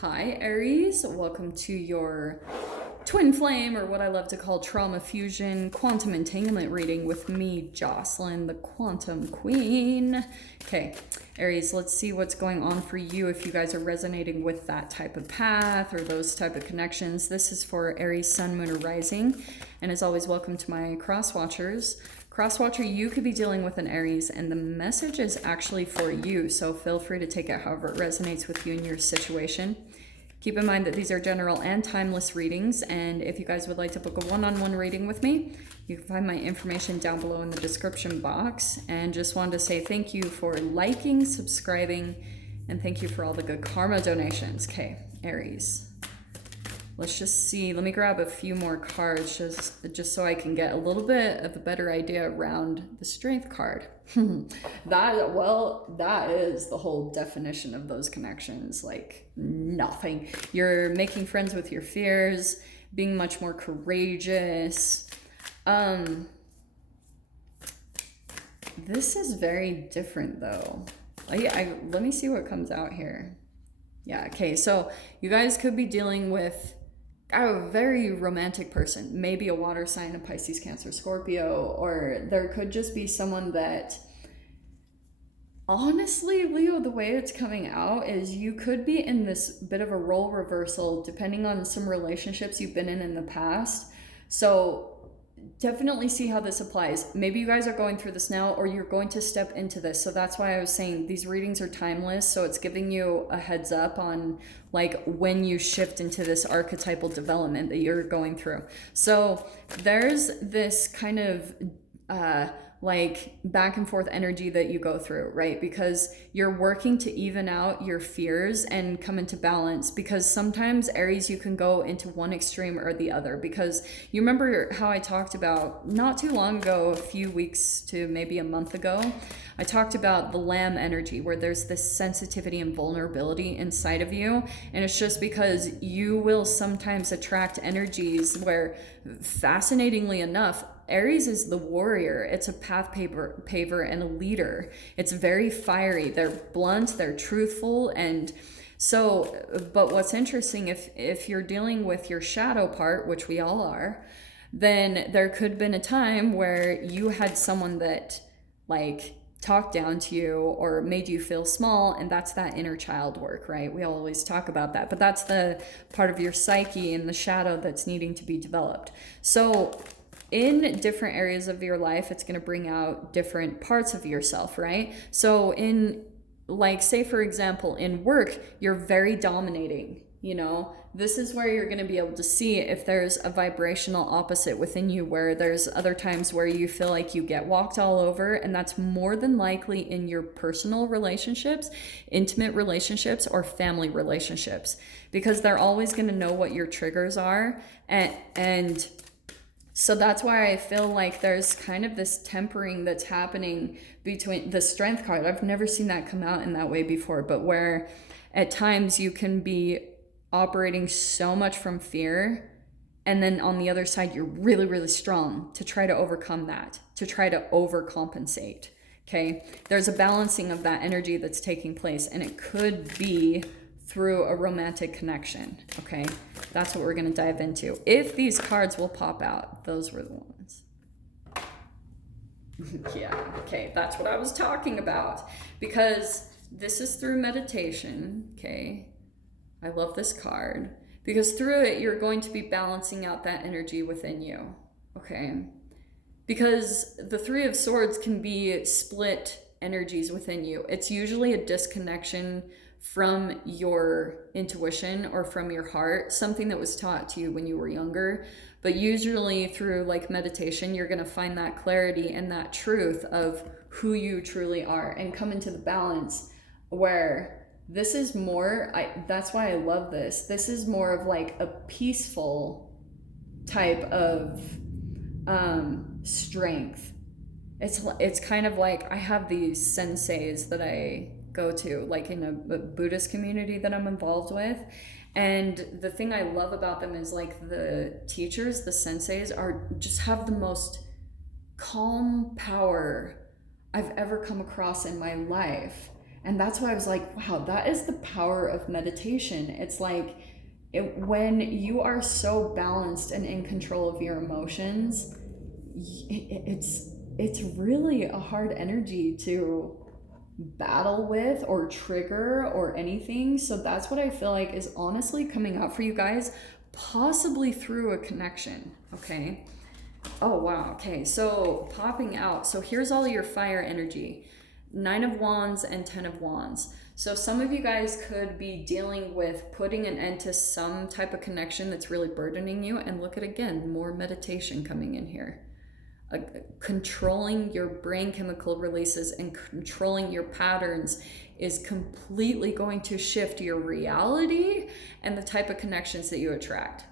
Hi, Aries. Welcome to your twin flame, or what I love to call trauma fusion quantum entanglement reading with me, Jocelyn, the quantum queen. Okay, Aries, let's see what's going on for you if you guys are resonating with that type of path or those type of connections. This is for Aries, Sun, Moon, or Rising. And as always, welcome to my cross watchers. Crosswatcher, you could be dealing with an Aries, and the message is actually for you, so feel free to take it however it resonates with you and your situation. Keep in mind that these are general and timeless readings, and if you guys would like to book a one-on-one reading with me, you can find my information down below in the description box. And just wanted to say thank you for liking, subscribing, and thank you for all the good karma donations. Okay, Aries. Let's just see. Let me grab a few more cards just so I can get a little bit of a better idea around the strength card. That is the whole definition of those connections. Like nothing. You're making friends with your fears, being much more courageous. This is very different though. Let me see what comes out here. Yeah, okay, so you guys could be dealing with a very romantic person, maybe a water sign, a Pisces, Cancer, Scorpio, or there could just be someone that, honestly, Leo, the way it's coming out is you could be in this bit of a role reversal depending on some relationships you've been in the past. So definitely see how this applies. Maybe you guys are going through this now, or you're going to step into this. So that's why I was saying these readings are timeless. So it's giving you a heads up on like when you shift into this archetypal development that you're going through. So there's this kind of like back and forth energy that you go through, right? Because you're working to even out your fears and come into balance, because sometimes Aries, you can go into one extreme or the other. Because you remember how I talked about not too long ago, a few weeks to maybe a month ago, I talked about the lamb energy, where there's this sensitivity and vulnerability inside of you. And it's just because you will sometimes attract energies where, fascinatingly enough, Aries is the warrior. It's a path paver and a leader. It's very fiery. They're blunt, they're truthful. And so, but what's interesting, if you're dealing with your shadow part, which we all are, then there could have been a time where you had someone that like talked down to you or made you feel small, and that's that inner child work, right? We always talk about that, but that's the part of your psyche and the shadow that's needing to be developed. So in different areas of your life, it's going to bring out different parts of yourself, right? So in, like, say for example, in work, you're very dominating, you know, this is where you're going to be able to see if there's a vibrational opposite within you, where there's other times where you feel like you get walked all over, and that's more than likely in your personal relationships, intimate relationships, or family relationships, because they're always going to know what your triggers are. And so that's why I feel like there's kind of this tempering that's happening between the strength card. I've never seen that come out in that way before, but where at times you can be operating so much from fear, and then on the other side, you're really, really strong to try to overcome that, to try to overcompensate. Okay. There's a balancing of that energy that's taking place, and it could be through a romantic connection. Okay, that's what we're going to dive into. If these cards will pop out, those were the ones. Yeah, okay, that's what I was talking about, because this is through meditation. Okay, I love this card because through it you're going to be balancing out that energy within you. Okay, because the Three of Swords can be split energies within you. It's usually a disconnection from your intuition or from your heart, something that was taught to you when you were younger. But usually through like meditation, you're going to find that clarity and that truth of who you truly are and come into the balance where this is more, that's why I love this. This is more of like a peaceful type of strength. It's kind of like I have these senseis that I go to, like in a Buddhist community that I'm involved with, and the thing I love about them is like the teachers, the senseis, are just have the most calm power I've ever come across in my life. And that's why I was like, wow, that is the power of meditation. It's like when you are so balanced and in control of your emotions, it's really a hard energy to battle with or trigger or anything. So that's what I feel like is honestly coming out for you guys, possibly through a connection. Okay. Oh, wow. Okay. So popping out. So here's all your fire energy: 9 of Wands and 10 of Wands. So some of you guys could be dealing with putting an end to some type of connection that's really burdening you. And look at, again, more meditation coming in here. Controlling your brain chemical releases and controlling your patterns is completely going to shift your reality and the type of connections that you attract.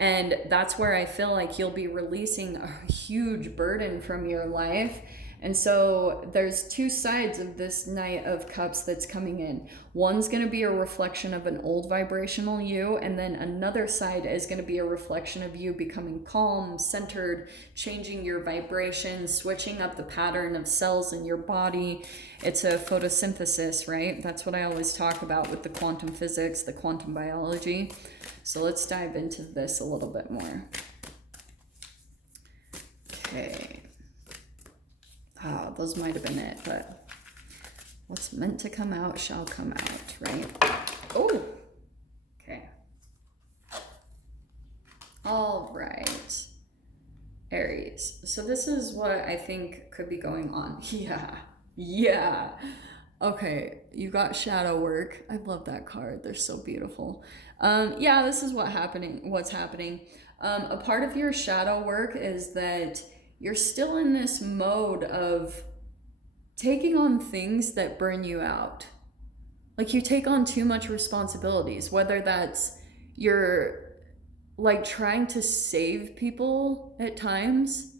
And that's where I feel like you'll be releasing a huge burden from your life. And so there's two sides of this Knight of Cups that's coming in. One's going to be a reflection of an old vibrational you, and then another side is going to be a reflection of you becoming calm, centered, changing your vibration, switching up the pattern of cells in your body. It's a photosynthesis, right? That's what I always talk about with the quantum physics, the quantum biology. So let's dive into this a little bit more. Okay. Oh, those might have been it, but what's meant to come out shall come out, right? Oh, okay. All right. Aries. So this is what I think could be going on. Yeah. Okay, you got shadow work. I love that card. They're so beautiful. Yeah, this is what's happening. A part of your shadow work is that you're still in this mode of taking on things that burn you out. Like you take on too much responsibilities, whether that's you're like trying to save people at times.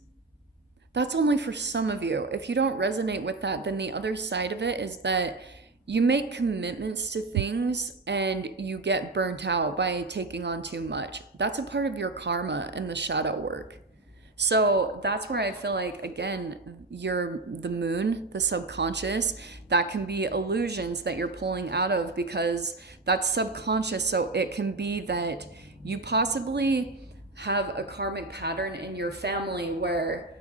That's only for some of you. If you don't resonate with that, then the other side of it is that you make commitments to things and you get burnt out by taking on too much. That's a part of your karma and the shadow work. So that's where I feel like, again, you're the moon, the subconscious, that can be illusions that you're pulling out of because that's subconscious. So it can be that you possibly have a karmic pattern in your family where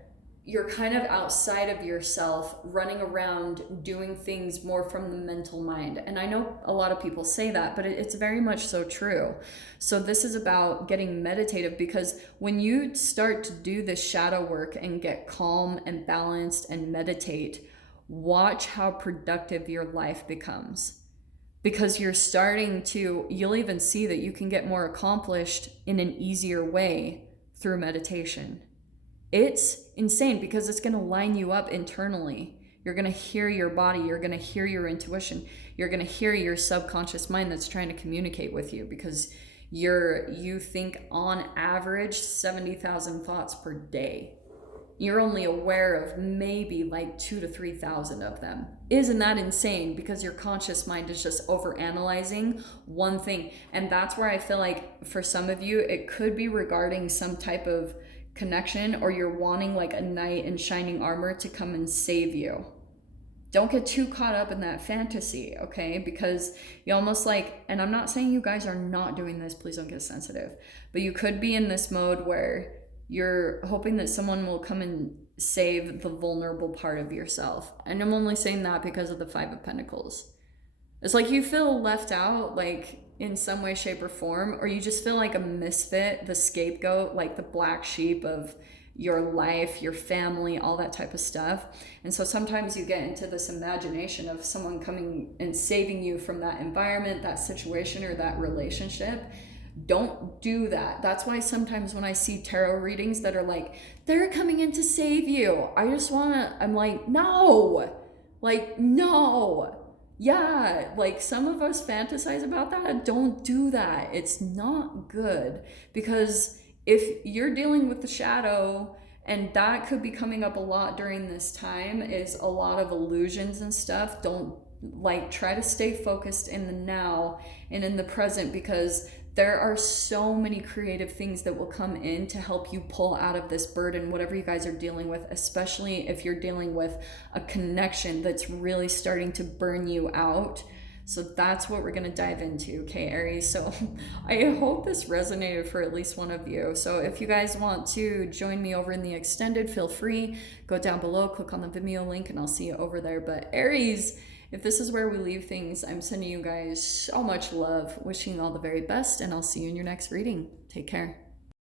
you're kind of outside of yourself, running around doing things more from the mental mind. And I know a lot of people say that, but it's very much so true. So this is about getting meditative, because when you start to do this shadow work and get calm and balanced and meditate, watch how productive your life becomes. Because you'll even see that you can get more accomplished in an easier way through meditation. It's insane because it's going to line you up internally. You're going to hear your body. You're going to hear your intuition. You're going to hear your subconscious mind that's trying to communicate with you, because you think on average 70,000 thoughts per day. You're only aware of maybe like 2,000 to 3,000 of them. Isn't that insane? Because your conscious mind is just overanalyzing one thing. And that's where I feel like for some of you, it could be regarding some type of connection, or you're wanting like a knight in shining armor to come and save you. Don't get too caught up in that fantasy, okay? Because you almost like, and I'm not saying you guys are not doing this, please don't get sensitive, but you could be in this mode where you're hoping that someone will come and save the vulnerable part of yourself. And I'm only saying that because of the 5 of Pentacles. It's like you feel left out, like in some way, shape, or form, or you just feel like a misfit, the scapegoat, like the black sheep of your life, your family, all that type of stuff. And so sometimes you get into this imagination of someone coming and saving you from that environment, that situation, or that relationship. Don't do that. That's why sometimes when I see tarot readings that are like, they're coming in to save you, I'm like, no, yeah, like some of us fantasize about that. Don't do that. It's not good, because if you're dealing with the shadow, and that could be coming up a lot during this time, is a lot of illusions and stuff. Don't like try to stay focused in the now and in the present, because there are so many creative things that will come in to help you pull out of this burden, whatever you guys are dealing with, especially if you're dealing with a connection that's really starting to burn you out. So that's what we're going to dive into, okay, Aries? So I hope this resonated for at least one of you. So if you guys want to join me over in the extended, feel free. Go down below, click on the Vimeo link, and I'll see you over there. But Aries, if this is where we leave things, I'm sending you guys so much love, wishing you all the very best, and I'll see you in your next reading. Take care.